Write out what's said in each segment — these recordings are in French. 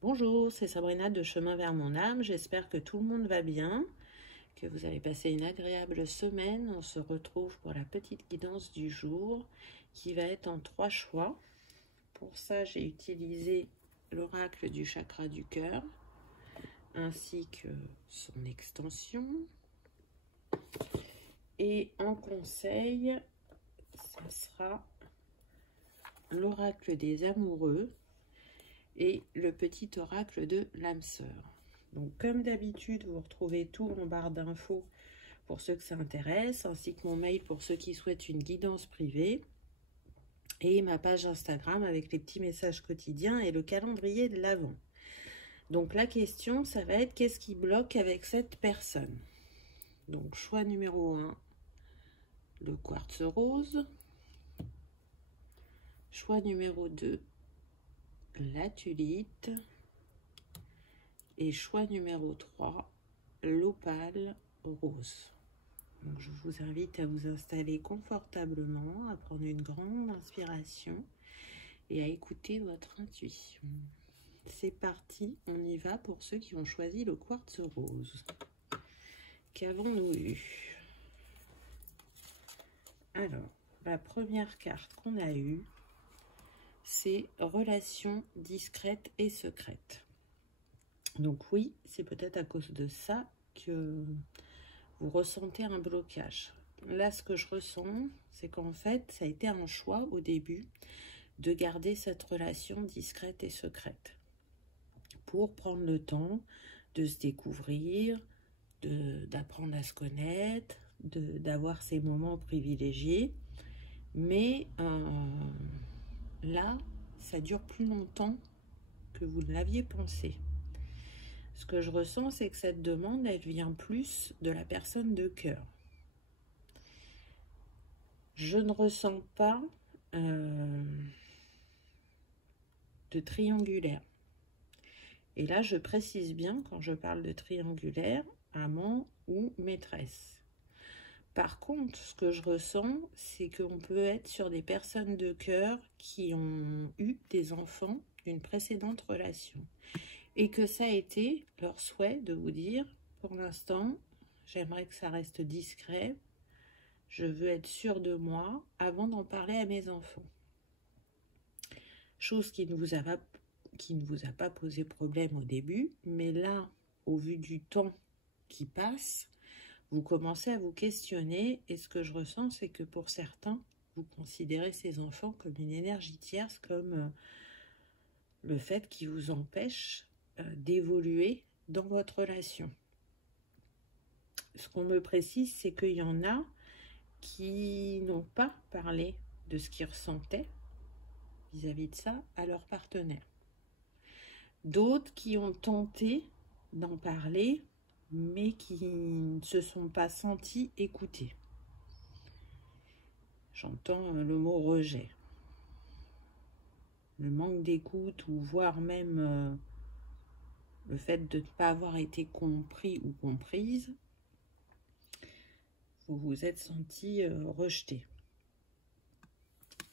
Bonjour, c'est Sabrina de Chemin vers mon âme. J'espère que tout le monde va bien, que vous avez passé une agréable semaine. On se retrouve pour la petite guidance du jour qui va être en 3 choix. Pour ça, j'ai utilisé l'oracle du chakra du cœur ainsi que son extension. Et en conseil, ça sera l'oracle des amoureux et le petit oracle de l'âme sœur. Donc comme d'habitude, vous retrouvez tout en barre d'infos pour ceux que ça intéresse, ainsi que mon mail pour ceux qui souhaitent une guidance privée, et ma page Instagram avec les petits messages quotidiens et le calendrier de l'Avent. Donc la question, ça va être qu'est-ce qui bloque avec cette personne? Donc choix numéro 1, le quartz rose. Choix numéro 2, la tulite. Et choix numéro 3, l'opale rose. Donc je vous invite à vous installer confortablement, à prendre une grande inspiration et à écouter votre intuition. C'est parti, on y va pour ceux qui ont choisi le quartz rose. Qu'avons-nous eu? Alors, la première carte qu'on a eue, c'est relations discrètes et secrètes. Donc oui, c'est peut-être à cause de ça que vous ressentez un blocage. Là, ce que je ressens, c'est qu'en fait, ça a été un choix au début de garder cette relation discrète et secrète pour prendre le temps de se découvrir, d'apprendre à se connaître, d'avoir ces moments privilégiés. Mais là, ça dure plus longtemps que vous ne l'aviez pensé. Ce que je ressens, c'est que cette demande, elle vient plus de la personne de cœur. Je ne ressens pas de triangulaire. Et là, je précise bien, quand je parle de triangulaire, amant ou maîtresse. Par contre, ce que je ressens, c'est qu'on peut être sur des personnes de cœur qui ont eu des enfants d'une précédente relation. Et que ça a été leur souhait de vous dire, pour l'instant, j'aimerais que ça reste discret, je veux être sûre de moi avant d'en parler à mes enfants. Chose qui ne vous a pas posé problème au début, mais là, au vu du temps qui passe, vous commencez à vous questionner, et ce que je ressens, c'est que pour certains, vous considérez ces enfants comme une énergie tierce, comme le fait qui vous empêche d'évoluer dans votre relation. Ce qu'on me précise, c'est qu'il y en a qui n'ont pas parlé de ce qu'ils ressentaient vis-à-vis de ça à leur partenaire. D'autres qui ont tenté d'en parler, mais qui ne se sont pas sentis écoutés. J'entends le mot rejet. Le manque d'écoute, ou voire même le fait de ne pas avoir été compris ou comprise, vous vous êtes senti rejeté.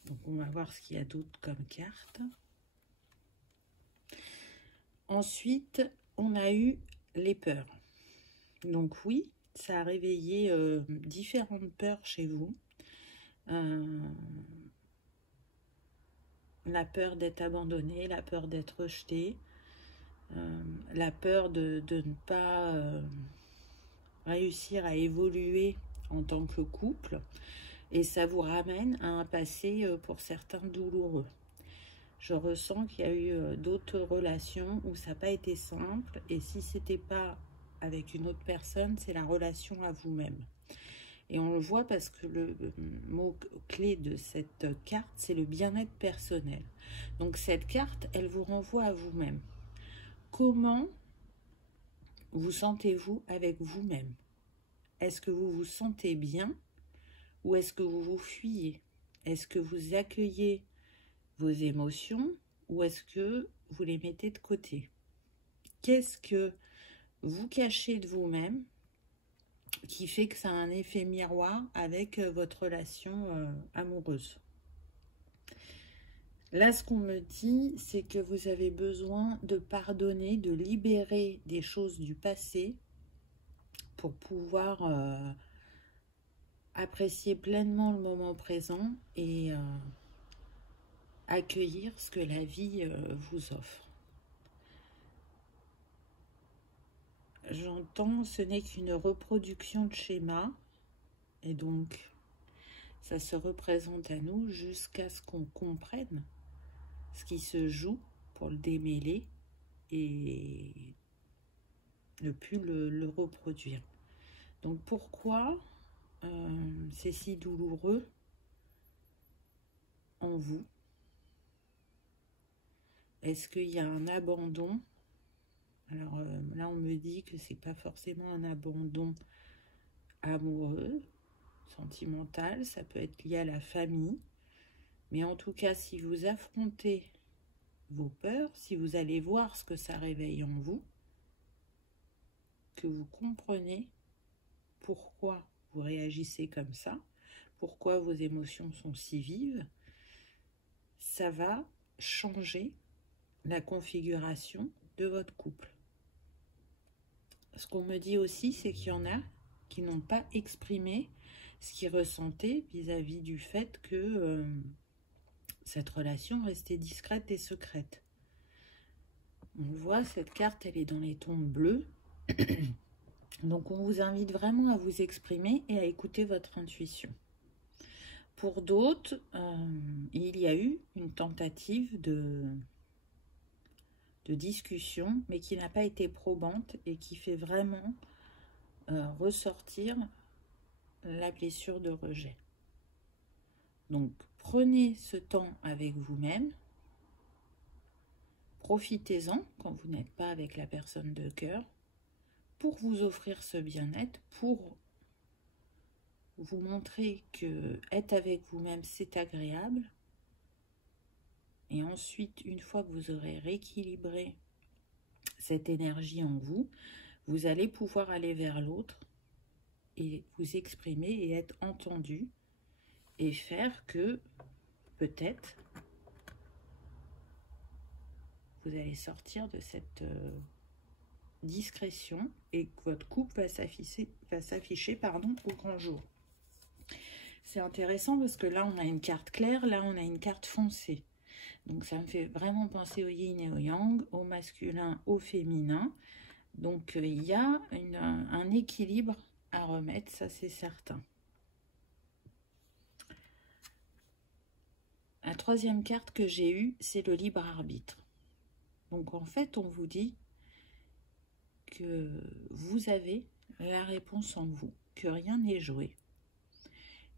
Donc on va voir ce qu'il y a d'autre comme carte. Ensuite, on a eu les peurs. Donc oui, ça a réveillé différentes peurs chez vous. La peur d'être abandonné, la peur d'être rejeté, la peur de ne pas réussir à évoluer en tant que couple, et ça vous ramène à un passé pour certains douloureux. Je ressens qu'il y a eu d'autres relations où ça n'a pas été simple, et si c'était pas avec une autre personne, c'est la relation à vous-même. Et on le voit parce que le mot clé de cette carte, c'est le bien-être personnel. Donc cette carte, elle vous renvoie à vous-même. Comment vous sentez-vous avec vous-même? Est-ce que vous vous sentez bien ou est-ce que vous vous fuyez? Est-ce que vous accueillez vos émotions ou est-ce que vous les mettez de côté? Qu'est-ce que vous cachez de vous-même qui fait que ça a un effet miroir avec votre relation amoureuse? Là, ce qu'on me dit, c'est que vous avez besoin de pardonner, de libérer des choses du passé pour pouvoir apprécier pleinement le moment présent et accueillir ce que la vie vous offre. J'entends, ce n'est qu'une reproduction de schéma, et donc ça se représente à nous jusqu'à ce qu'on comprenne ce qui se joue pour le démêler et ne plus le reproduire. Donc pourquoi c'est si douloureux en vous? Est-ce qu'il y a un abandon? Alors là, on me dit que c'est pas forcément un abandon amoureux, sentimental, ça peut être lié à la famille. Mais en tout cas, si vous affrontez vos peurs, si vous allez voir ce que ça réveille en vous, que vous comprenez pourquoi vous réagissez comme ça, pourquoi vos émotions sont si vives, ça va changer la configuration de votre couple. Ce qu'on me dit aussi, c'est qu'il y en a qui n'ont pas exprimé ce qu'ils ressentaient vis-à-vis du fait que cette relation restait discrète et secrète. On voit, cette carte, elle est dans les tons bleus. Donc, on vous invite vraiment à vous exprimer et à écouter votre intuition. Pour d'autres, il y a eu une tentative de discussion, mais qui n'a pas été probante et qui fait vraiment ressortir la blessure de rejet. Donc, prenez ce temps avec vous-même, profitez-en quand vous n'êtes pas avec la personne de cœur, pour vous offrir ce bien-être, pour vous montrer que être avec vous-même, c'est agréable. Et ensuite, une fois que vous aurez rééquilibré cette énergie en vous, vous allez pouvoir aller vers l'autre et vous exprimer et être entendu et faire que peut-être vous allez sortir de cette discrétion et que votre couple va s'afficher au grand jour. C'est intéressant parce que là on a une carte claire, là on a une carte foncée. Donc ça me fait vraiment penser au yin et au yang, au masculin, au féminin. Donc il y a un équilibre à remettre, ça c'est certain. La troisième carte que j'ai eue, c'est le libre arbitre. Donc en fait, on vous dit que vous avez la réponse en vous, que rien n'est joué,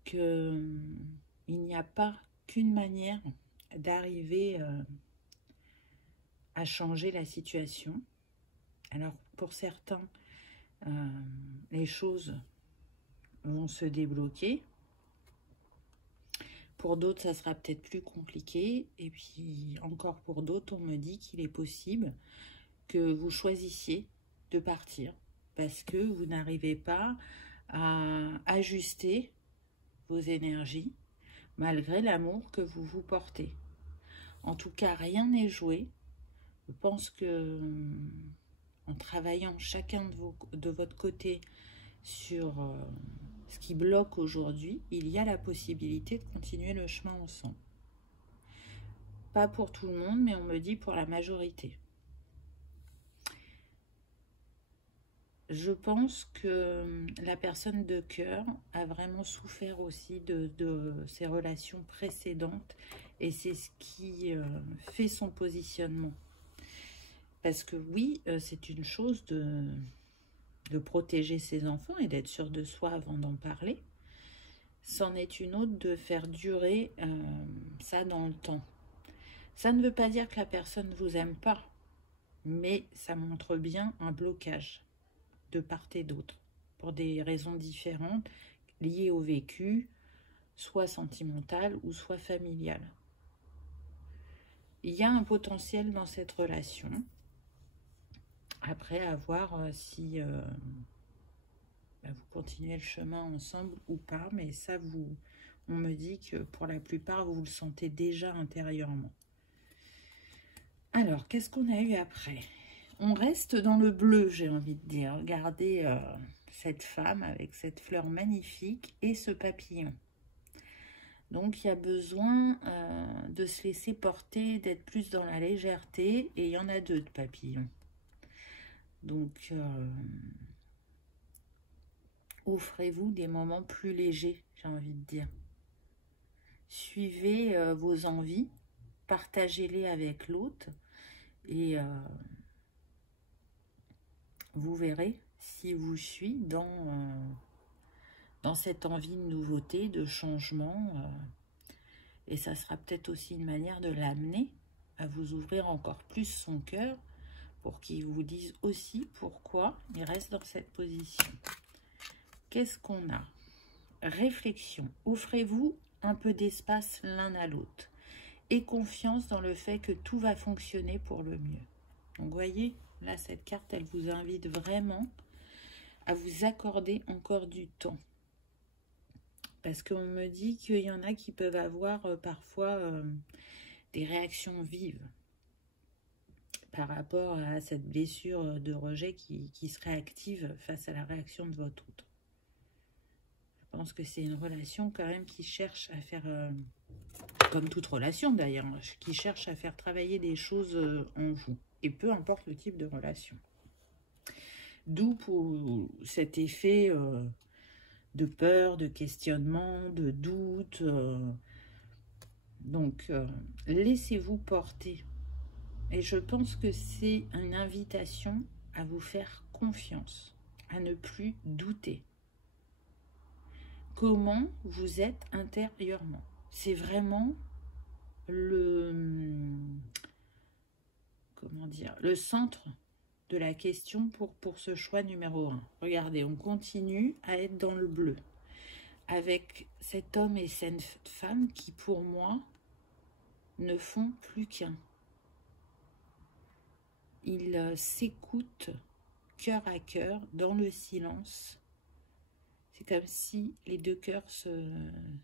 qu'il n'y a pas qu'une manière d'arriver à changer la situation. Alors pour certains, les choses vont se débloquer. Pour d'autres, ça sera peut-être plus compliqué. Et puis, encore pour d'autres, on me dit qu'il est possible que vous choisissiez de partir parce que vous n'arrivez pas à ajuster vos énergies malgré l'amour que vous vous portez. En tout cas, rien n'est joué. Je pense que en travaillant chacun de votre côté sur ce qui bloque aujourd'hui, il y a la possibilité de continuer le chemin ensemble. Pas pour tout le monde, mais on me dit pour la majorité. Je pense que la personne de cœur a vraiment souffert aussi de ses relations précédentes et c'est ce qui fait son positionnement. Parce que oui, c'est une chose de protéger ses enfants et d'être sûr de soi avant d'en parler. C'en est une autre de faire durer ça dans le temps. Ça ne veut pas dire que la personne ne vous aime pas, mais ça montre bien un blocage de part et d'autre, pour des raisons différentes, liées au vécu, soit sentimental ou soit familial. Il y a un potentiel dans cette relation. Après, à voir si vous continuez le chemin ensemble ou pas, mais ça, on me dit que pour la plupart, vous le sentez déjà intérieurement. Alors, qu'est-ce qu'on a eu après? On reste dans le bleu, j'ai envie de dire. Regardez cette femme avec cette fleur magnifique et ce papillon. Donc, il y a besoin de se laisser porter, d'être plus dans la légèreté. Et il y en a deux de papillons. Donc, offrez-vous des moments plus légers, j'ai envie de dire. Suivez vos envies, partagez-les avec l'autre. Et vous verrez si vous suit dans cette envie de nouveauté, de changement. Et ça sera peut-être aussi une manière de l'amener à vous ouvrir encore plus son cœur pour qu'il vous dise aussi pourquoi il reste dans cette position. Qu'est-ce qu'on a? Réflexion. Offrez-vous un peu d'espace l'un à l'autre et confiance dans le fait que tout va fonctionner pour le mieux. Donc, vous voyez, là, cette carte, elle vous invite vraiment à vous accorder encore du temps. Parce qu'on me dit qu'il y en a qui peuvent avoir parfois des réactions vives par rapport à cette blessure de rejet qui serait active face à la réaction de votre autre. Je pense que c'est une relation quand même qui cherche à faire, comme toute relation d'ailleurs, qui cherche à faire travailler des choses en vous. Et peu importe le type de relation. D'où pour cet effet de peur, de questionnement, de doute. Donc, laissez-vous porter. Et je pense que c'est une invitation à vous faire confiance, à ne plus douter. Comment vous êtes intérieurement. C'est vraiment comment dire, le centre de la question pour ce choix numéro 1. Regardez, on continue à être dans le bleu. Avec cet homme et cette femme qui, pour moi, ne font plus qu'un. Ils s'écoutent cœur à cœur, dans le silence. C'est comme si les deux cœurs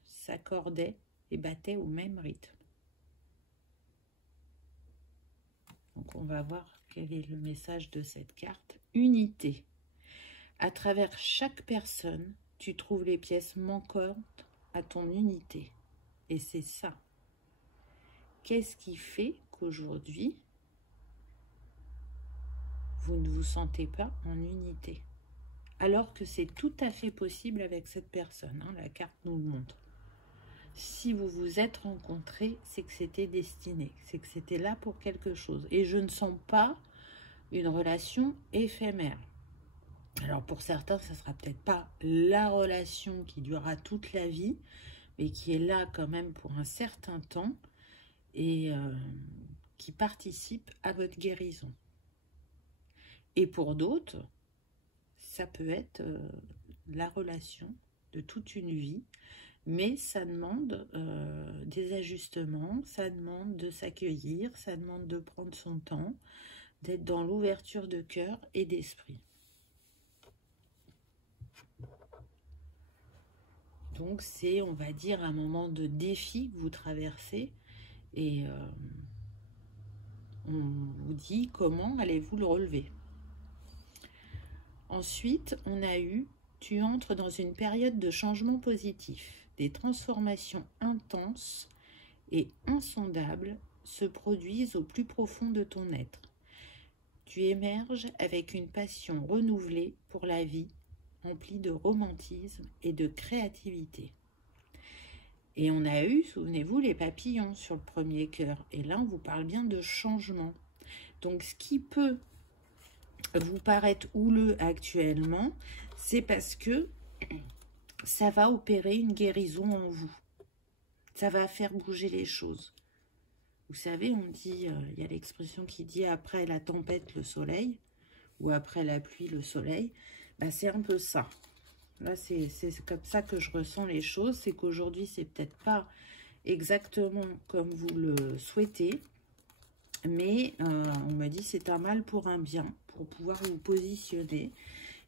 s'accordaient et battaient au même rythme. Donc, on va voir quel est le message de cette carte. Unité. À travers chaque personne, tu trouves les pièces manquantes à ton unité. Et c'est ça. Qu'est-ce qui fait qu'aujourd'hui, vous ne vous sentez pas en unité? Alors que c'est tout à fait possible avec cette personne. Hein, la carte nous le montre. Si vous vous êtes rencontrés, c'est que c'était destiné, c'est que c'était là pour quelque chose. Et je ne sens pas une relation éphémère. Alors pour certains, ça ne sera peut-être pas la relation qui durera toute la vie, mais qui est là quand même pour un certain temps et qui participe à votre guérison. Et pour d'autres, ça peut être la relation de toute une vie. Mais ça demande des ajustements, ça demande de s'accueillir, ça demande de prendre son temps, d'être dans l'ouverture de cœur et d'esprit. Donc c'est, on va dire, un moment de défi que vous traversez et on vous dit comment allez-vous le relever. Ensuite, on a eu, tu entres dans une période de changement positif. Des transformations intenses et insondables se produisent au plus profond de ton être. Tu émerges avec une passion renouvelée pour la vie, remplie de romantisme et de créativité. Et on a eu, souvenez-vous, les papillons sur le premier cœur. Et là, on vous parle bien de changement. Donc, ce qui peut vous paraître houleux actuellement, c'est parce que ça va opérer une guérison en vous. Ça va faire bouger les choses. Vous savez, on dit, il y a l'expression qui dit après la tempête, le soleil, ou après la pluie, le soleil. Ben, c'est un peu ça. Là, c'est comme ça que je ressens les choses. C'est qu'aujourd'hui, c'est peut-être pas exactement comme vous le souhaitez, mais on me dit c'est un mal pour un bien, pour pouvoir vous positionner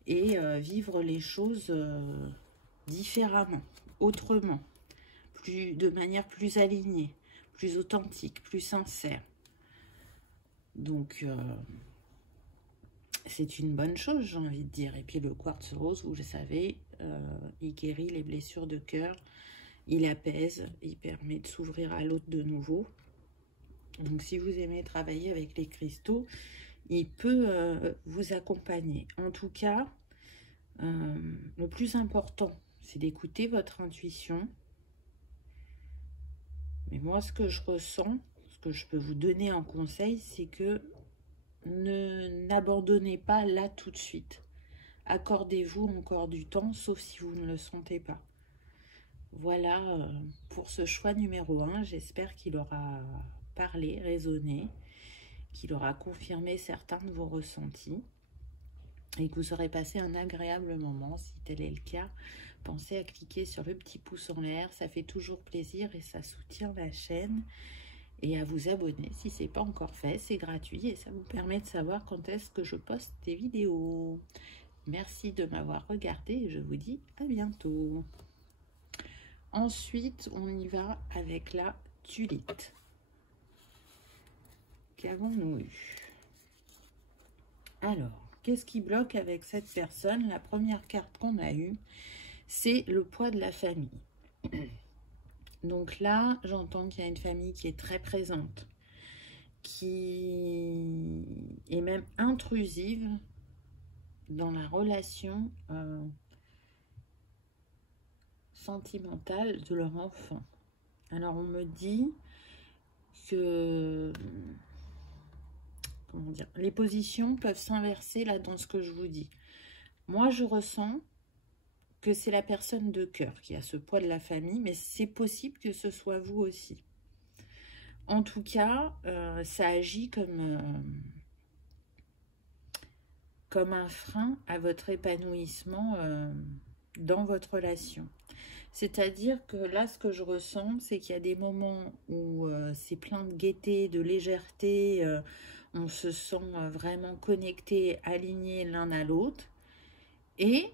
et vivre les choses différemment, autrement, de manière plus alignée, plus authentique, plus sincère. Donc, c'est une bonne chose, j'ai envie de dire. Et puis le quartz rose, vous le savez, il guérit les blessures de cœur, il apaise, il permet de s'ouvrir à l'autre de nouveau. Donc si vous aimez travailler avec les cristaux, il peut vous accompagner. En tout cas, le plus important, c'est d'écouter votre intuition. Mais moi, ce que je ressens, ce que je peux vous donner en conseil, c'est que n'abandonnez pas là tout de suite. Accordez-vous encore du temps, sauf si vous ne le sentez pas. Voilà pour ce choix numéro 1. J'espère qu'il aura parlé, résonné, qu'il aura confirmé certains de vos ressentis et que vous aurez passé un agréable moment. Si tel est le cas, pensez à cliquer sur le petit pouce en l'air. Ça fait toujours plaisir et ça soutient la chaîne. Et à vous abonner si ce n'est pas encore fait. C'est gratuit et ça vous permet de savoir quand est-ce que je poste des vidéos. Merci de m'avoir regardé et je vous dis à bientôt. Ensuite, on y va avec la tulite. Qu'avons-nous eu? Alors, qu'est-ce qui bloque avec cette personne? La première carte qu'on a eue, c'est le poids de la famille. Donc là, j'entends qu'il y a une famille qui est très présente, qui est même intrusive dans la relation sentimentale de leur enfant. Alors, on me dit que, comment dire, les positions peuvent s'inverser là dans ce que je vous dis. Moi, je ressens que c'est la personne de cœur qui a ce poids de la famille, mais c'est possible que ce soit vous aussi. En tout cas, ça agit comme un frein à votre épanouissement dans votre relation. C'est-à-dire que là, ce que je ressens, c'est qu'il y a des moments où c'est plein de gaieté, de légèreté, on se sent vraiment connecté, aligné l'un à l'autre, et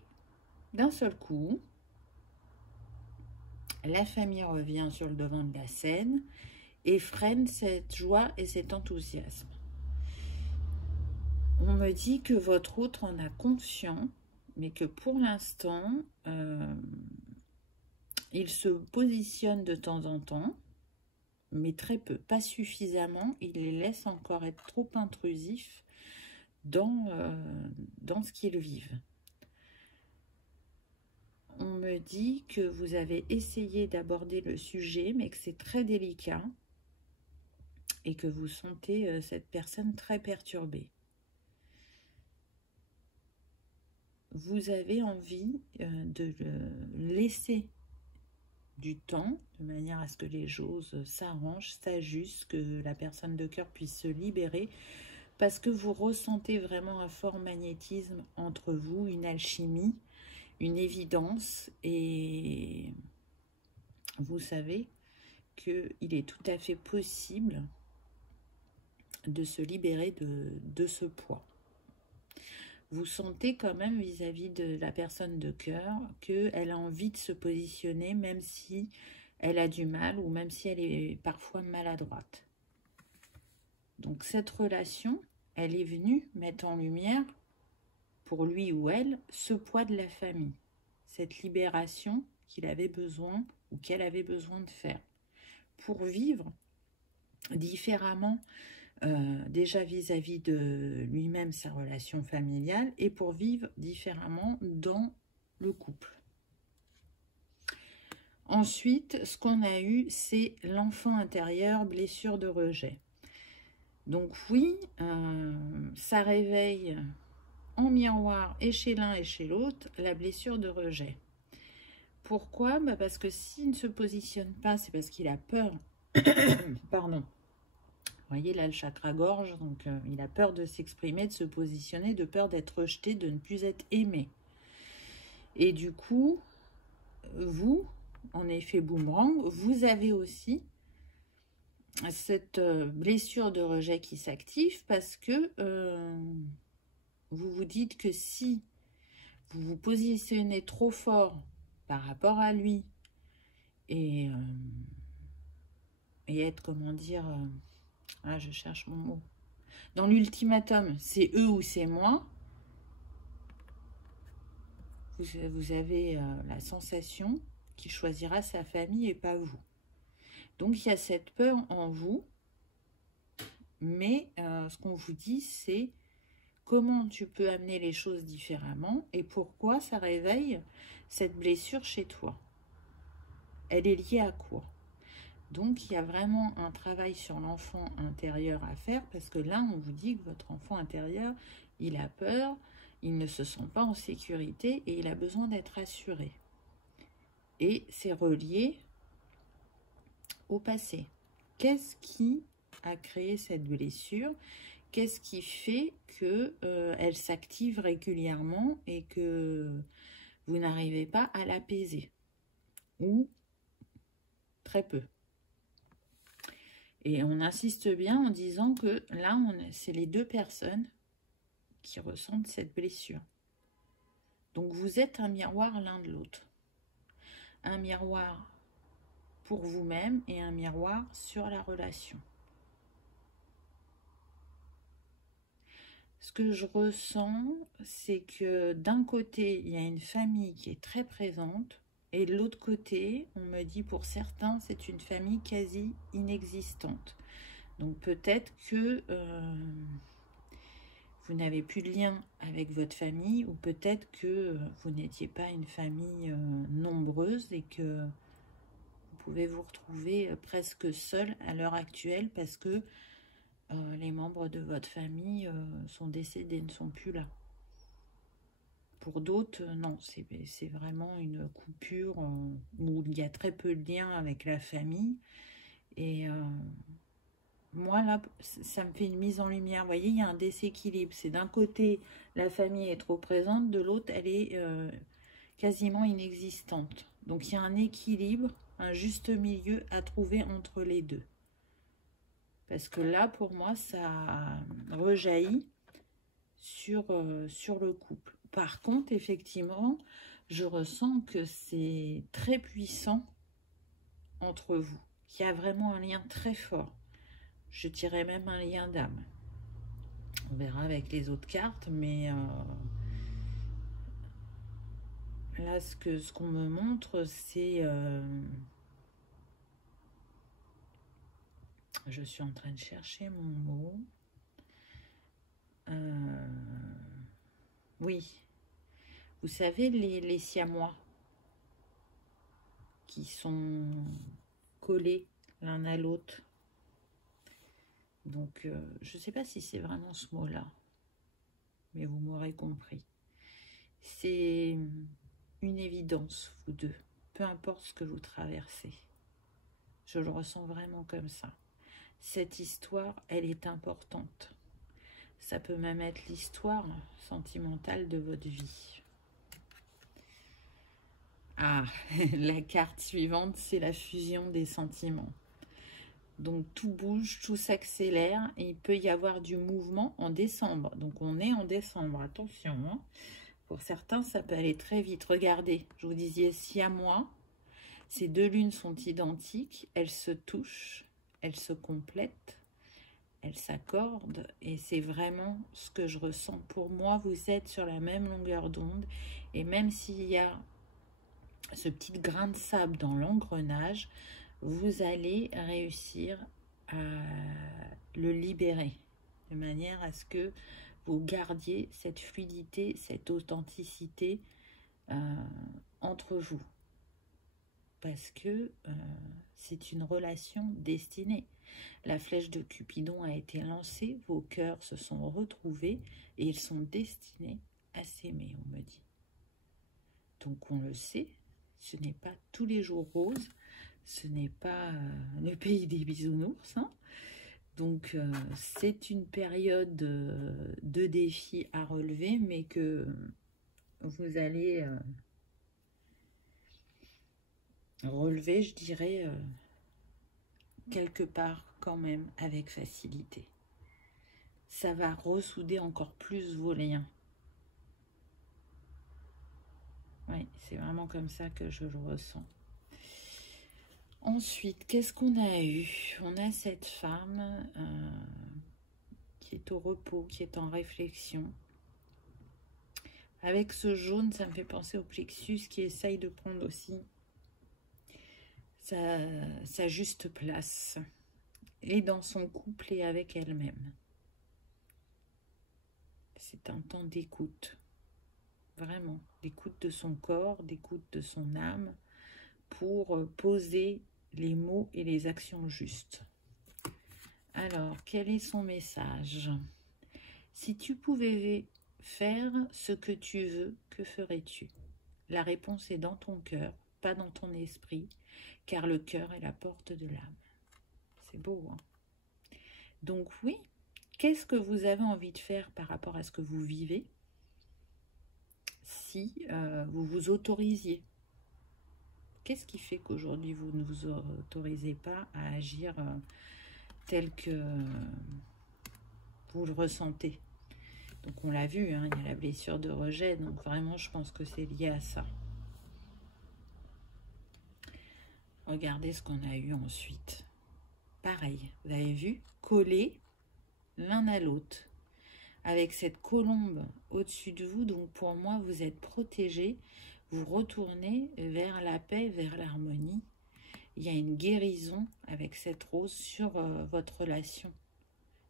d'un seul coup, la famille revient sur le devant de la scène et freine cette joie et cet enthousiasme. On me dit que votre autre en a conscience, mais que pour l'instant, il se positionne de temps en temps, mais très peu, pas suffisamment. Il les laisse encore être trop intrusifs dans ce qu'ils vivent. On me dit que vous avez essayé d'aborder le sujet, mais que c'est très délicat et que vous sentez cette personne très perturbée. Vous avez envie de le laisser du temps, de manière à ce que les choses s'arrangent, s'ajustent, que la personne de cœur puisse se libérer, parce que vous ressentez vraiment un fort magnétisme entre vous, une alchimie, une évidence, et vous savez qu'il est tout à fait possible de se libérer de ce poids. Vous sentez quand même vis-à-vis de la personne de cœur qu'elle a envie de se positionner, même si elle a du mal ou même si elle est parfois maladroite. Donc cette relation, elle est venue mettre en lumière, pour lui ou elle, ce poids de la famille, cette libération qu'il avait besoin ou qu'elle avait besoin de faire pour vivre différemment, déjà vis-à-vis de lui-même, sa relation familiale, et pour vivre différemment dans le couple. Ensuite, ce qu'on a eu, c'est l'enfant intérieur, blessure de rejet. Donc oui, ça réveille en miroir et chez l'un et chez l'autre la blessure de rejet. Pourquoi? Parce que s'il ne se positionne pas, c'est parce qu'il a peur. Pardon. Vous voyez là le chakra gorge, donc il a peur de s'exprimer, de se positionner, de peur d'être rejeté, de ne plus être aimé. Et du coup, vous, en effet boomerang, vous avez aussi cette blessure de rejet qui s'active parce que vous vous dites que si vous vous positionnez trop fort par rapport à lui et être, comment dire, je cherche mon mot, Dans l'ultimatum, c'est eux ou c'est moi. Vous avez la sensation qu'il choisira sa famille et pas vous. Donc, il y a cette peur en vous. Mais ce qu'on vous dit, c'est comment tu peux amener les choses différemment et pourquoi ça réveille cette blessure chez toi. Elle est liée à quoi? Donc, il y a vraiment un travail sur l'enfant intérieur à faire parce que là, on vous dit que votre enfant intérieur, il a peur, il ne se sent pas en sécurité et il a besoin d'être assuré. Et c'est relié au passé. Qu'est-ce qui a créé cette blessure? Qu'est-ce qui fait qu'elle s'active régulièrement et que vous n'arrivez pas à l'apaiser? Ou très peu. Et on insiste bien en disant que là, c'est les deux personnes qui ressentent cette blessure. Donc vous êtes un miroir l'un de l'autre. Un miroir pour vous-même et un miroir sur la relation. Ce que je ressens, c'est que d'un côté, il y a une famille qui est très présente, et de l'autre côté, on me dit pour certains, c'est une famille quasi inexistante. Donc peut-être que vous n'avez plus de lien avec votre famille, ou peut-être que vous n'étiez pas une famille nombreuse et que vous pouvez vous retrouver presque seul à l'heure actuelle parce que les membres de votre famille sont décédés, ne sont plus là. Pour d'autres, non, c'est vraiment une coupure où il y a très peu de lien avec la famille. Et moi, là, ça me fait une mise en lumière. Vous voyez, il y a un déséquilibre. C'est d'un côté, la famille est trop présente, de l'autre, elle est quasiment inexistante. Donc, il y a un équilibre, un juste milieu à trouver entre les deux. Parce que là, pour moi, ça rejaillit sur le couple. Par contre, effectivement, je ressens que c'est très puissant entre vous. Qu'il y a vraiment un lien très fort. Je dirais même un lien d'âme. On verra avec les autres cartes, mais là, ce qu'on me montre, c'est... je suis en train de chercher mon mot. Oui. Vous savez, les siamois qui sont collés l'un à l'autre. Donc, je ne sais pas si c'est vraiment ce mot-là, mais vous m'aurez compris. C'est une évidence, vous deux, peu importe ce que vous traversez. Je le ressens vraiment comme ça. Cette histoire, elle est importante. Ça peut même être l'histoire sentimentale de votre vie. Ah, la carte suivante, c'est la fusion des sentiments. Donc tout bouge, tout s'accélère et il peut y avoir du mouvement en décembre. Donc on est en décembre, attention. Hein. Pour certains, ça peut aller très vite. Regardez, je vous disais siamois, ces deux lunes sont identiques, elles se touchent, elles se complètent, elles s'accordent et c'est vraiment ce que je ressens. Pour moi, vous êtes sur la même longueur d'onde et même s'il y a ce petit grain de sable dans l'engrenage, vous allez réussir à le libérer de manière à ce que vous gardiez cette fluidité, cette authenticité entre vous. Parce que c'est une relation destinée. La flèche de Cupidon a été lancée, vos cœurs se sont retrouvés et ils sont destinés à s'aimer, on me dit. Donc on le sait, ce n'est pas tous les jours rose, ce n'est pas le pays des bisounours. Hein. Donc c'est une période de défis à relever, mais que vous allez relever, je dirais, quelque part quand même avec facilité. Ça va ressouder encore plus vos liens. Oui, c'est vraiment comme ça que je le ressens. Ensuite, qu'est-ce qu'on a eu? On a cette femme qui est au repos, qui est en réflexion. Avec ce jaune, ça me fait penser au plexus qui essaye de prendre aussi sa juste place. Et dans son couple et avec elle-même. C'est un temps d'écoute. Vraiment, d'écoute de son corps, d'écoute de son âme, pour poser les mots et les actions justes. Alors, quel est son message? Si tu pouvais faire ce que tu veux, que ferais-tu? La réponse est dans ton cœur, pas dans ton esprit, car le cœur est la porte de l'âme. C'est beau, hein? Donc oui, qu'est-ce que vous avez envie de faire par rapport à ce que vous vivez si vous vous autorisiez? Qu'est-ce qui fait qu'aujourd'hui vous ne vous autorisez pas à agir tel que vous le ressentez? Donc on l'a vu, hein, il y a la blessure de rejet, donc vraiment je pense que c'est lié à ça. Regardez ce qu'on a eu ensuite. Pareil, vous avez vu, collés l'un à l'autre, avec cette colombe au-dessus de vous. Donc pour moi, vous êtes protégés, vous retournez vers la paix, vers l'harmonie. Il y a une guérison avec cette rose sur votre relation.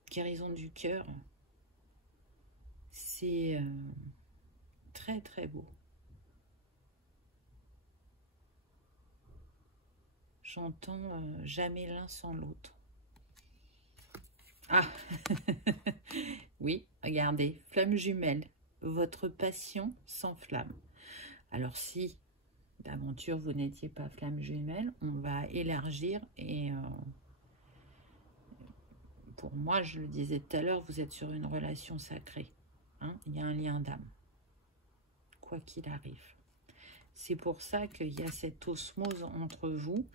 Guérison du cœur. C'est très très beau. J'entends jamais l'un sans l'autre. Ah, oui, regardez, flamme jumelle, votre passion s'enflamme. Alors si d'aventure vous n'étiez pas flamme jumelle, on va élargir et pour moi, je le disais tout à l'heure, vous êtes sur une relation sacrée. Hein, il y a un lien d'âme, quoi qu'il arrive. C'est pour ça qu'il y a cette osmose entre vous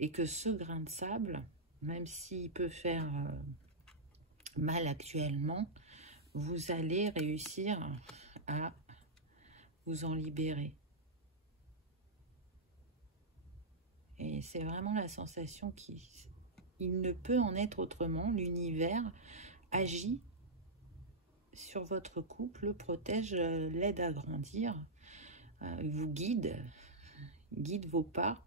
et que ce grain de sable, même s'il peut faire mal actuellement, vous allez réussir à vous en libérer. Et c'est vraiment la sensation il ne peut en être autrement. L'univers agit sur votre couple, le protège, l'aide à grandir, vous guide vos pas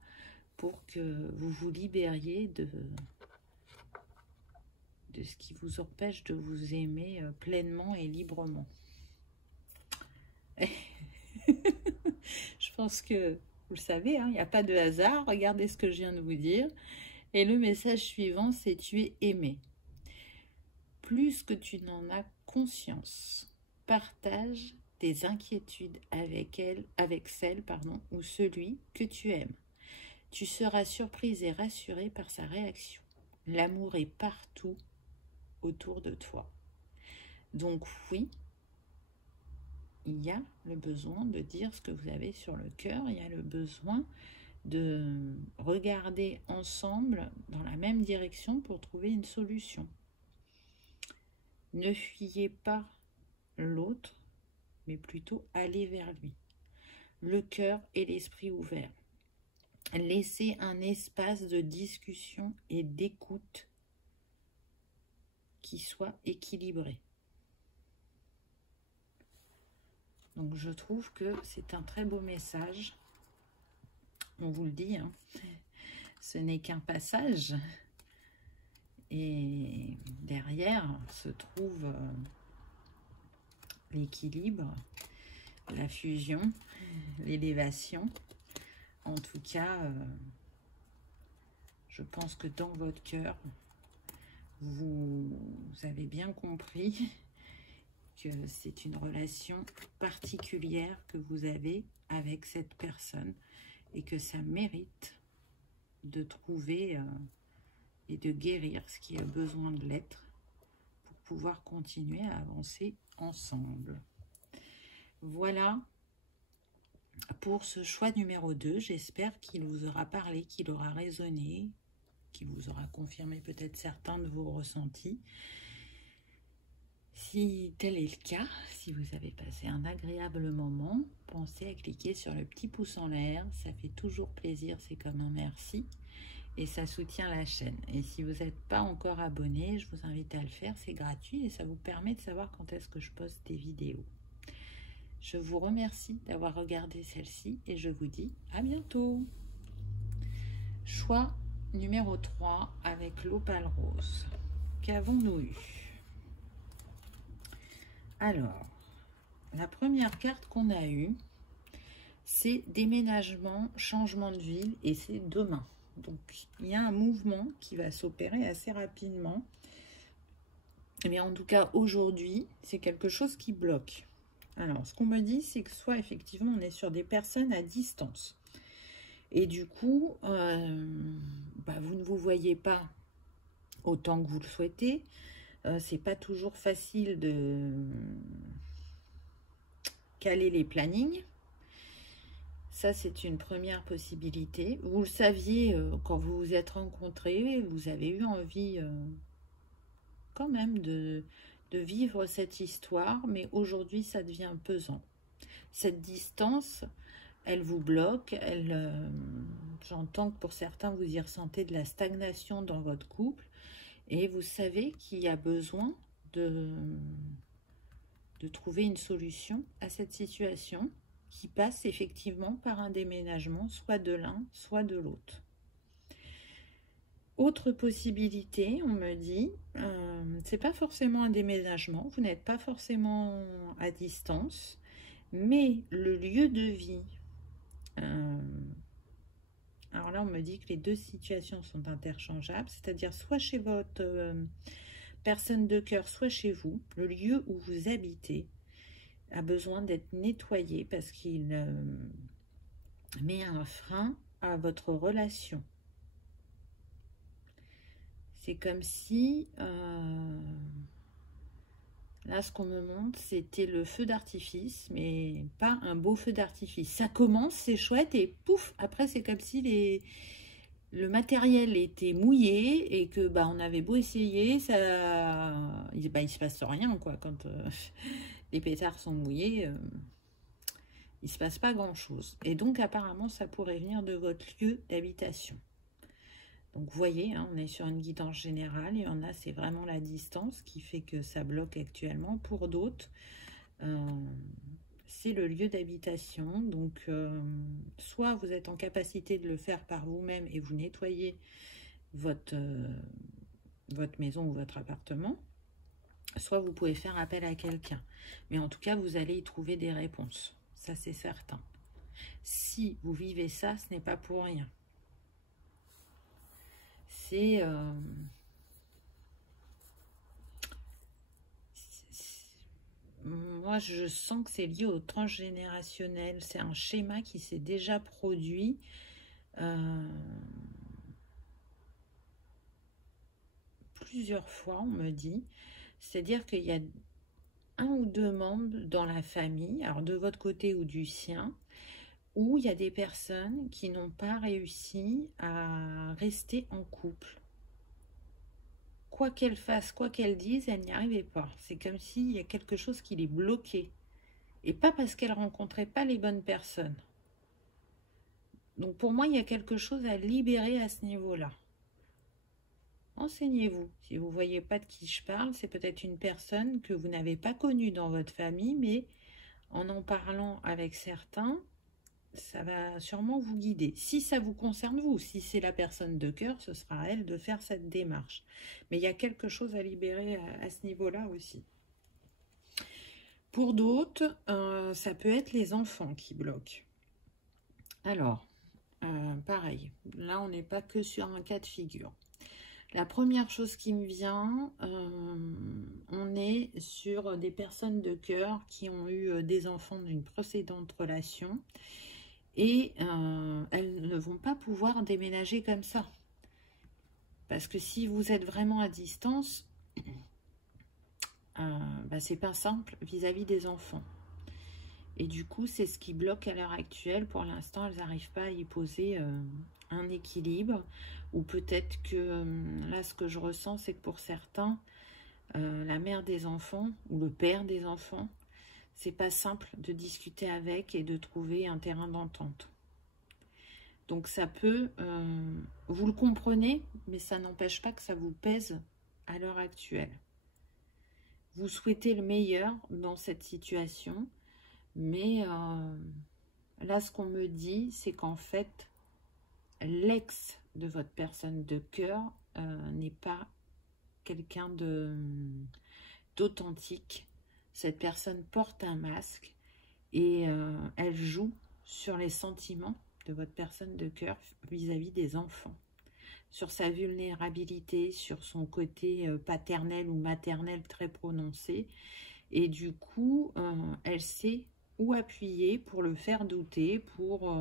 pour que vous vous libériez de ce qui vous empêche de vous aimer pleinement et librement. Je pense que vous le savez, hein, il n'y a pas de hasard. Regardez ce que je viens de vous dire. Et le message suivant, c'est: tu es aimé. Plus que tu n'en as conscience, partage tes inquiétudes avec celle ou celui que tu aimes. Tu seras surprise et rassurée par sa réaction. L'amour est partout autour de toi. Donc oui, il y a le besoin de dire ce que vous avez sur le cœur, il y a le besoin de regarder ensemble dans la même direction pour trouver une solution. Ne fuyez pas l'autre, mais plutôt allez vers lui. Le cœur et l'esprit ouverts. Laissez un espace de discussion et d'écoute qui soit équilibré. Donc je trouve que c'est un très beau message. On vous le dit, hein, ce n'est qu'un passage. Et derrière se trouve l'équilibre, la fusion, l'élévation. En tout cas, je pense que dans votre cœur, vous avez bien compris que c'est une relation particulière que vous avez avec cette personne et que ça mérite de trouver et de guérir ce qui a besoin de l'être pour pouvoir continuer à avancer ensemble. Voilà pour ce choix numéro 2. J'espère qu'il vous aura parlé, qu'il aura résonné, qu'il vous aura confirmé peut-être certains de vos ressentis. Si tel est le cas, si vous avez passé un agréable moment, pensez à cliquer sur le petit pouce en l'air, ça fait toujours plaisir, c'est comme un merci. et ça soutient la chaîne. Et si vous n'êtes pas encore abonné, je vous invite à le faire, c'est gratuit et ça vous permet de savoir quand est-ce que je poste des vidéos. Je vous remercie d'avoir regardé celle-ci et je vous dis à bientôt. Choix numéro 3 avec l'opale rose. Qu'avons-nous eu? Alors, la première carte qu'on a eue, c'est déménagement, changement de ville et c'est demain. Donc, il y a un mouvement qui va s'opérer assez rapidement. Mais en tout cas, aujourd'hui, c'est quelque chose qui bloque. Alors, ce qu'on me dit, c'est que soit effectivement, on est sur des personnes à distance. Et du coup, vous ne vous voyez pas autant que vous le souhaitez. C'est pas toujours facile de caler les plannings. Ça, c'est une première possibilité. Vous le saviez quand vous vous êtes rencontrés, vous avez eu envie quand même de vivre cette histoire, mais aujourd'hui, ça devient pesant. Cette distance, elle vous bloque. J'entends que pour certains, vous y ressentez de la stagnation dans votre couple, et vous savez qu'il y a besoin de trouver une solution à cette situation qui passe effectivement par un déménagement, soit de l'un, soit de l'autre. Autre possibilité, on me dit, c'est pas forcément un déménagement, vous n'êtes pas forcément à distance, mais le lieu de vie. Alors là, on me dit que les deux situations sont interchangeables, c'est-à-dire soit chez votre personne de cœur, soit chez vous, le lieu où vous habitez a besoin d'être nettoyé parce qu'il met un frein à votre relation. C'est comme si, là ce qu'on me montre, c'était le feu d'artifice, mais pas un beau feu d'artifice. Ça commence, c'est chouette, et pouf, après c'est comme si le matériel était mouillé et que on avait beau essayer, ça, il se passe rien quoi. Quand les pétards sont mouillés, il se passe pas grand chose. Et donc apparemment ça pourrait venir de votre lieu d'habitation. Donc vous voyez, hein, on est sur une guidance générale. Il y en a, c'est vraiment la distance qui fait que ça bloque actuellement. Pour d'autres, c'est le lieu d'habitation. Donc soit vous êtes en capacité de le faire par vous-même et vous nettoyez votre maison ou votre appartement, soit vous pouvez faire appel à quelqu'un. Mais en tout cas, vous allez y trouver des réponses. Ça, c'est certain. Si vous vivez ça, ce n'est pas pour rien. C'est... moi, je sens que c'est lié au transgénérationnel. C'est un schéma qui s'est déjà produit. Plusieurs fois, on me dit. C'est-à-dire qu'il y a un ou deux membres dans la famille, alors de votre côté ou du sien, où il y a des personnes qui n'ont pas réussi à rester en couple. Quoi qu'elles fassent, quoi qu'elles disent, elles n'y arrivaient pas. C'est comme s'il y a quelque chose qui les bloquait. Et pas parce qu'elles ne rencontraient pas les bonnes personnes. Donc pour moi, il y a quelque chose à libérer à ce niveau-là. Renseignez-vous. Si vous ne voyez pas de qui je parle, c'est peut-être une personne que vous n'avez pas connue dans votre famille, mais en parlant avec certains, ça va sûrement vous guider. Si ça vous concerne vous, si c'est la personne de cœur, ce sera à elle de faire cette démarche. Mais il y a quelque chose à libérer à ce niveau-là aussi. Pour d'autres, ça peut être les enfants qui bloquent. Alors, pareil, là on n'est pas que sur un cas de figure. La première chose qui me vient, on est sur des personnes de cœur qui ont eu des enfants d'une précédente relation et elles ne vont pas pouvoir déménager comme ça. Parce que si vous êtes vraiment à distance, c'est pas simple vis-à-vis des enfants. Et du coup, c'est ce qui bloque à l'heure actuelle. Pour l'instant, elles n'arrivent pas à y poser un équilibre. Ou peut-être que là, ce que je ressens, c'est que pour certains, la mère des enfants ou le père des enfants, c'est pas simple de discuter avec et de trouver un terrain d'entente. Donc ça peut, vous le comprenez, mais ça n'empêche pas que ça vous pèse à l'heure actuelle. Vous souhaitez le meilleur dans cette situation, mais là ce qu'on me dit, c'est qu'en fait, l'ex de votre personne de cœur n'est pas quelqu'un d'authentique. Cette personne porte un masque et elle joue sur les sentiments de votre personne de cœur vis-à-vis des enfants, sur sa vulnérabilité, sur son côté paternel ou maternel très prononcé, et du coup elle sait où appuyer pour le faire douter, pour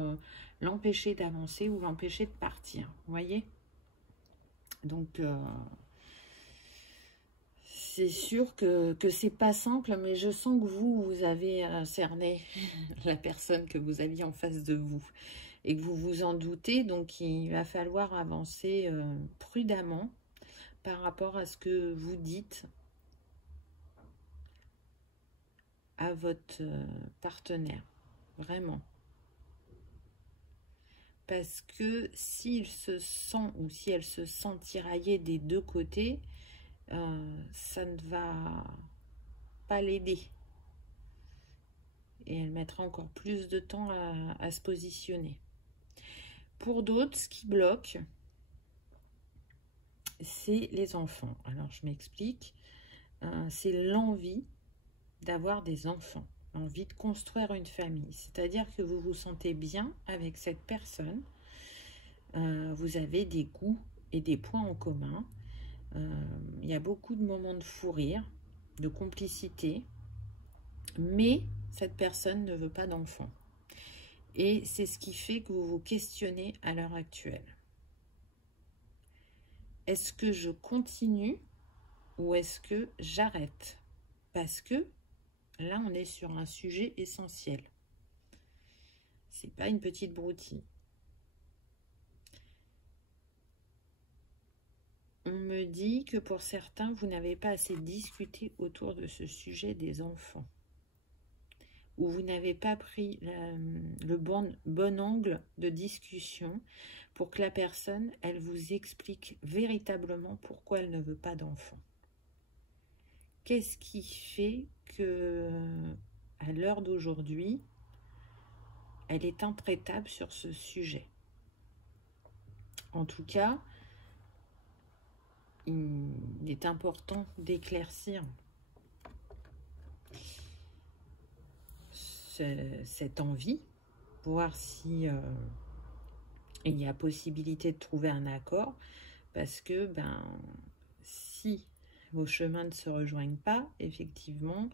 l'empêcher d'avancer ou l'empêcher de partir, vous voyez. Donc c'est sûr que c'est pas simple, mais je sens que vous avez cerné la personne que vous aviez en face de vous et que vous vous en doutez. Donc il va falloir avancer prudemment par rapport à ce que vous dites à votre partenaire, vraiment. Parce que s'il se sent ou si elle se sent tiraillée des deux côtés, ça ne va pas l'aider. Et elle mettra encore plus de temps à se positionner. Pour d'autres, ce qui bloque, c'est les enfants. Alors, je m'explique. C'est l'envie d'avoir des enfants, l'envie de construire une famille. C'est-à-dire que vous vous sentez bien avec cette personne. Vous avez des goûts et des points en commun. Il y a beaucoup de moments de fou rire, de complicité, mais cette personne ne veut pas d'enfant. Et c'est ce qui fait que vous vous questionnez à l'heure actuelle. Est-ce que je continue ou est-ce que j'arrête? Parce que là, on est sur un sujet essentiel. C'est pas une petite broutille. On me dit que pour certains, vous n'avez pas assez discuté autour de ce sujet des enfants. Ou vous n'avez pas pris le bon angle de discussion pour que la personne, elle vous explique véritablement pourquoi elle ne veut pas d'enfant. Qu'est-ce qui fait que, à l'heure d'aujourd'hui, elle est intraitable sur ce sujet? En tout cas, il est important d'éclaircir cette envie, voir si il y a possibilité de trouver un accord, parce que si vos chemins ne se rejoignent pas, effectivement,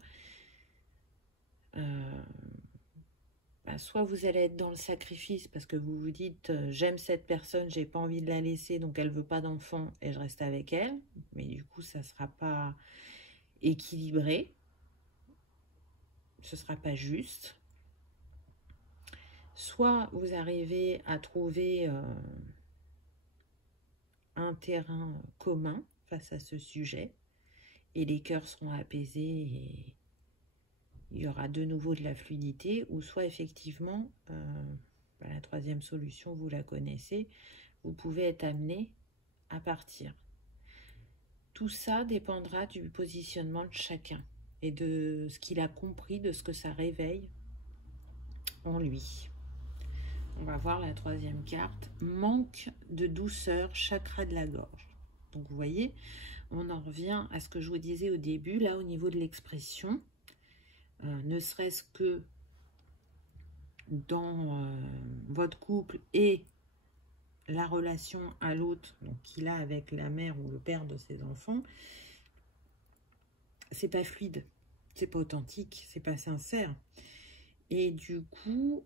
soit vous allez être dans le sacrifice parce que vous vous dites j'aime cette personne, j'ai pas envie de la laisser, donc elle veut pas d'enfant et je reste avec elle, mais du coup ça sera pas équilibré, ce sera pas juste. Soit vous arrivez à trouver un terrain commun face à ce sujet et les cœurs seront apaisés et il y aura de nouveau de la fluidité, ou soit effectivement, la troisième solution, vous la connaissez, vous pouvez être amené à partir. Tout ça dépendra du positionnement de chacun et de ce qu'il a compris, de ce que ça réveille en lui. On va voir la troisième carte, manque de douceur, chakra de la gorge. Donc vous voyez, on en revient à ce que je vous disais au début, là au niveau de l'expression, ne serait-ce que dans votre couple et la relation à l'autre qu'il a avec la mère ou le père de ses enfants, c'est pas fluide, c'est pas authentique, c'est pas sincère. Et du coup,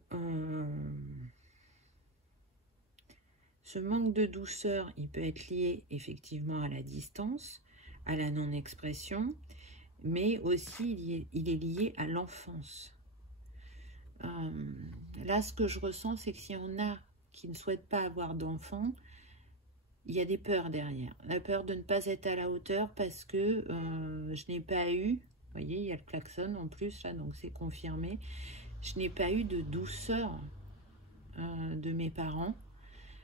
ce manque de douceur, il peut être lié effectivement à la distance, à la non-expression, mais aussi il est lié à l'enfance. Là, ce que je ressens, c'est que s'il y en a qui ne souhaitent pas avoir d'enfants, il y a des peurs derrière. La peur de ne pas être à la hauteur parce que je n'ai pas eu, vous voyez, il y a le klaxon en plus, là, donc c'est confirmé, je n'ai pas eu de douceur de mes parents.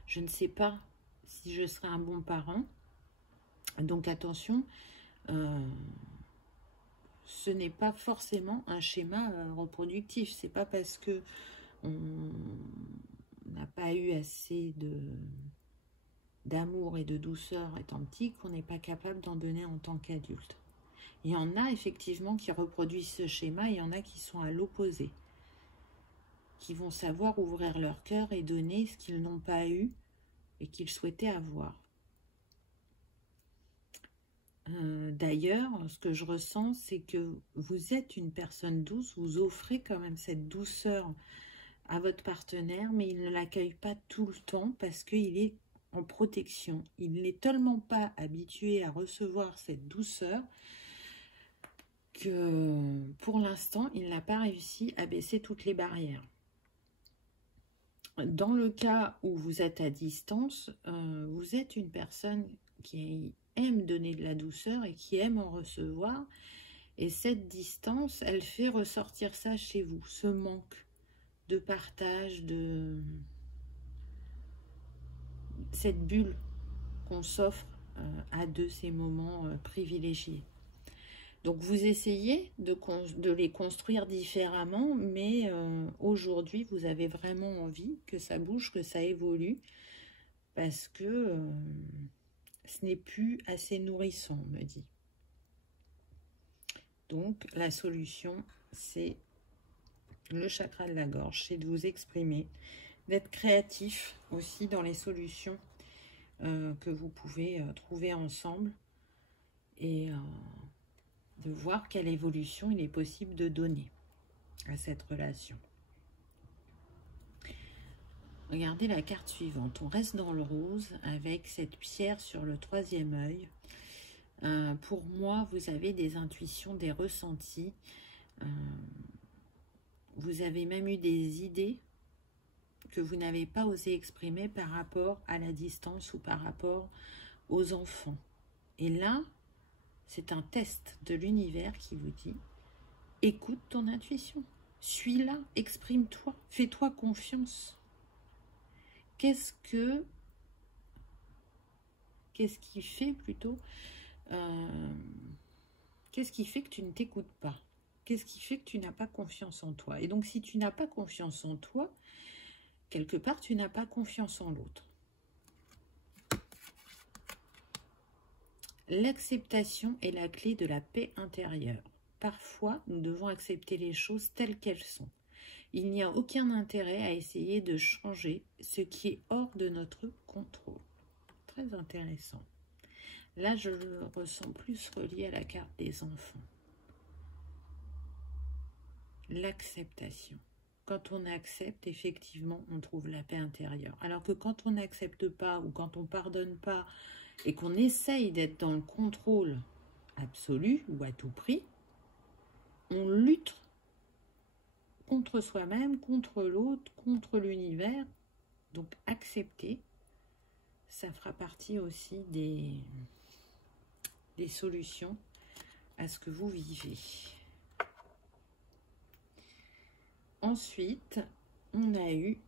Je ne sais pas si je serai un bon parent. Donc attention, ce n'est pas forcément un schéma reproductif. C'est pas parce que on n'a pas eu assez d'amour et de douceur étant petit qu'on n'est pas capable d'en donner en tant qu'adulte. Il y en a effectivement qui reproduisent ce schéma, et il y en a qui sont à l'opposé, qui vont savoir ouvrir leur cœur et donner ce qu'ils n'ont pas eu et qu'ils souhaitaient avoir. D'ailleurs, ce que je ressens, c'est que vous êtes une personne douce, vous offrez quand même cette douceur à votre partenaire, mais il ne l'accueille pas tout le temps parce qu'il est en protection. Il n'est tellement pas habitué à recevoir cette douceur que pour l'instant, il n'a pas réussi à baisser toutes les barrières. Dans le cas où vous êtes à distance, vous êtes une personne qui aime donner de la douceur et qui aime en recevoir. Et cette distance, elle fait ressortir ça chez vous, ce manque de partage, de cette bulle qu'on s'offre à deux, ces moments privilégiés. Donc vous essayez de les construire différemment, mais aujourd'hui vous avez vraiment envie que ça bouge, que ça évolue, parce que ce n'est plus assez nourrissant, on me dit. Donc la solution, c'est le chakra de la gorge, c'est de vous exprimer, d'être créatif aussi dans les solutions que vous pouvez trouver ensemble, et de voir quelle évolution il est possible de donner à cette relation. Regardez la carte suivante. On reste dans le rose avec cette pierre sur le troisième œil. Pour moi, vous avez des intuitions, des ressentis. Vous avez même eu des idées que vous n'avez pas osé exprimer par rapport à la distance ou par rapport aux enfants. Et là, c'est un test de l'univers qui vous dit « Écoute ton intuition, suis-la, exprime-toi, fais-toi confiance. » Qu'est-ce qui fait plutôt qu'est-ce qui fait que tu ne t'écoutes pas? Qu'est-ce qui fait que tu n'as pas confiance en toi? Et donc, si tu n'as pas confiance en toi, quelque part, tu n'as pas confiance en l'autre. L'acceptation est la clé de la paix intérieure. Parfois, nous devons accepter les choses telles qu'elles sont. Il n'y a aucun intérêt à essayer de changer ce qui est hors de notre contrôle. Très intéressant. Là, je le ressens plus relié à la carte des enfants. L'acceptation. Quand on accepte, effectivement, on trouve la paix intérieure. Alors que quand on n'accepte pas ou quand on ne pardonne pas et qu'on essaye d'être dans le contrôle absolu ou à tout prix, on lutte contre soi-même, contre l'autre, contre l'univers. Donc accepter, ça fera partie aussi des solutions à ce que vous vivez. Ensuite, on a eu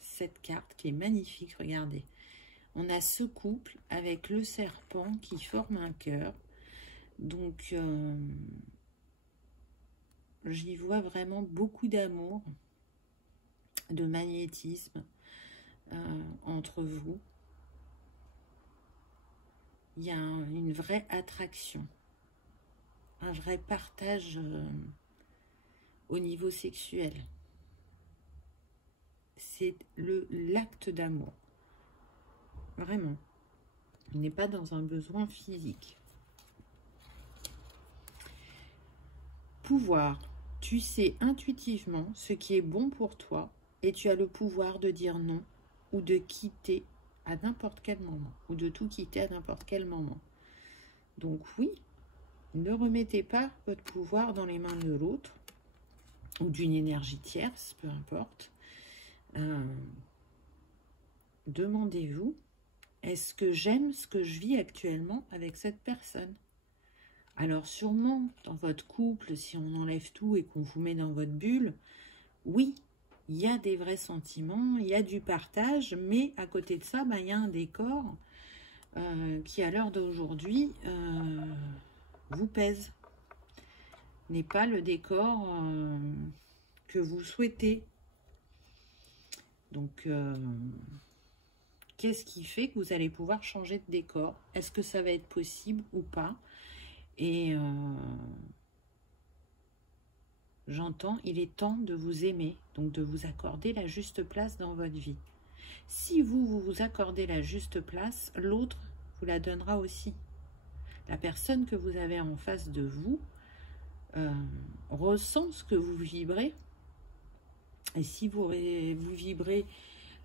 cette carte qui est magnifique, regardez. On a ce couple avec le serpent qui forme un cœur. Donc, j'y vois vraiment beaucoup d'amour, de magnétisme entre vous. Il y a une vraie attraction, un vrai partage au niveau sexuel. C'est l'acte d'amour. Vraiment. On n'est pas dans un besoin physique. Pouvoir. Tu sais intuitivement ce qui est bon pour toi et tu as le pouvoir de dire non ou de quitter à n'importe quel moment ou de tout quitter à n'importe quel moment. Donc oui, ne remettez pas votre pouvoir dans les mains de l'autre ou d'une énergie tierce, peu importe. Demandez-vous, est-ce que j'aime ce que je vis actuellement avec cette personne? Alors sûrement, dans votre couple, si on enlève tout et qu'on vous met dans votre bulle, oui, il y a des vrais sentiments, il y a du partage, mais à côté de ça, il y a un décor qui, à l'heure d'aujourd'hui, vous pèse. N'est pas le décor que vous souhaitez. Donc, qu'est-ce qui fait que vous allez pouvoir changer de décor? Est-ce que ça va être possible ou pas? Et j'entends, il est temps de vous aimer, donc de vous accorder la juste place dans votre vie. Si vous vous accordez la juste place, l'autre vous la donnera aussi. La personne que vous avez en face de vous ressent ce que vous vibrez. Et si vous vibrez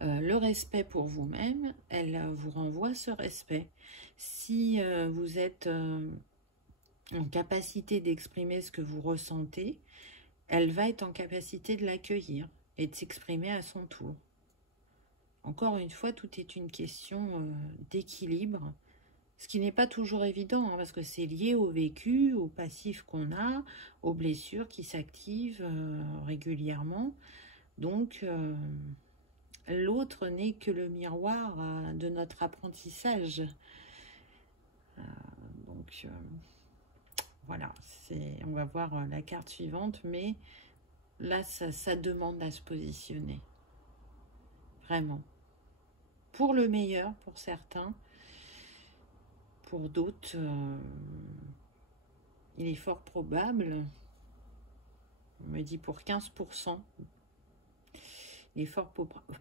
le respect pour vous-même, elle vous renvoie ce respect. Si vous êtes en capacité d'exprimer ce que vous ressentez, elle va être en capacité de l'accueillir et de s'exprimer à son tour. Encore une fois, tout est une question d'équilibre, ce qui n'est pas toujours évident, hein, parce que c'est lié au vécu, au passif qu'on a, aux blessures qui s'activent régulièrement. Donc, l'autre n'est que le miroir de notre apprentissage. Voilà, on va voir la carte suivante, mais là, ça demande à se positionner. Vraiment. Pour le meilleur, pour certains. Pour d'autres, il est fort probable, on me dit pour 15%, il est fort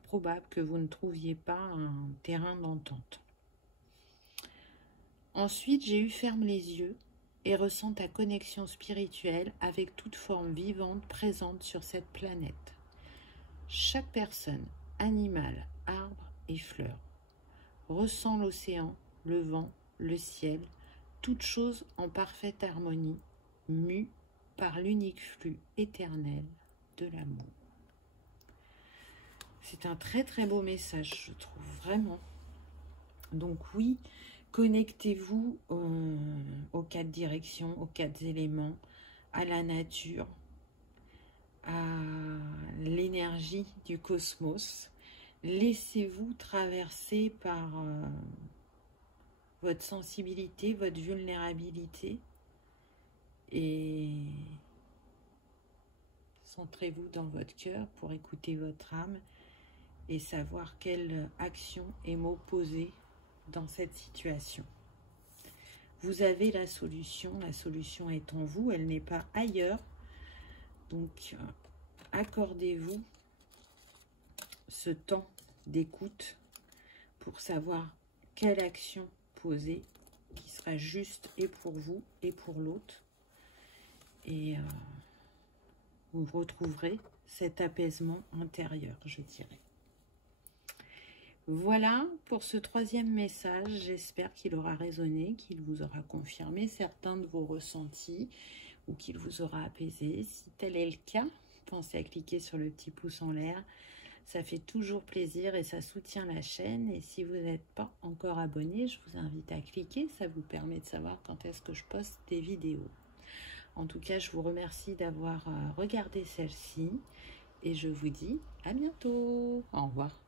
probable que vous ne trouviez pas un terrain d'entente. Ensuite, j'ai eu ferme les yeux et ressens ta connexion spirituelle avec toute forme vivante présente sur cette planète. Chaque personne, animal, arbre et fleur, ressent l'océan, le vent, le ciel, toute chose en parfaite harmonie, mue par l'unique flux éternel de l'amour. C'est un très très beau message, je trouve, vraiment. Donc oui, connectez-vous aux 4 directions, aux 4 éléments, à la nature, à l'énergie du cosmos. Laissez-vous traverser par votre sensibilité, votre vulnérabilité, et centrez-vous dans votre cœur pour écouter votre âme et savoir quelle action et mots poser dans cette situation. Vous avez la solution est en vous, elle n'est pas ailleurs. Donc, accordez-vous ce temps d'écoute pour savoir quelle action poser qui sera juste et pour vous et pour l'autre. Et vous retrouverez cet apaisement intérieur, je dirais. Voilà pour ce 3e message. J'espère qu'il aura résonné, qu'il vous aura confirmé certains de vos ressentis ou qu'il vous aura apaisé. Si tel est le cas, pensez à cliquer sur le petit pouce en l'air. Ça fait toujours plaisir et ça soutient la chaîne. Et si vous n'êtes pas encore abonné, je vous invite à cliquer. Ça vous permet de savoir quand est-ce que je poste des vidéos. En tout cas, je vous remercie d'avoir regardé celle-ci. Et je vous dis à bientôt. Au revoir.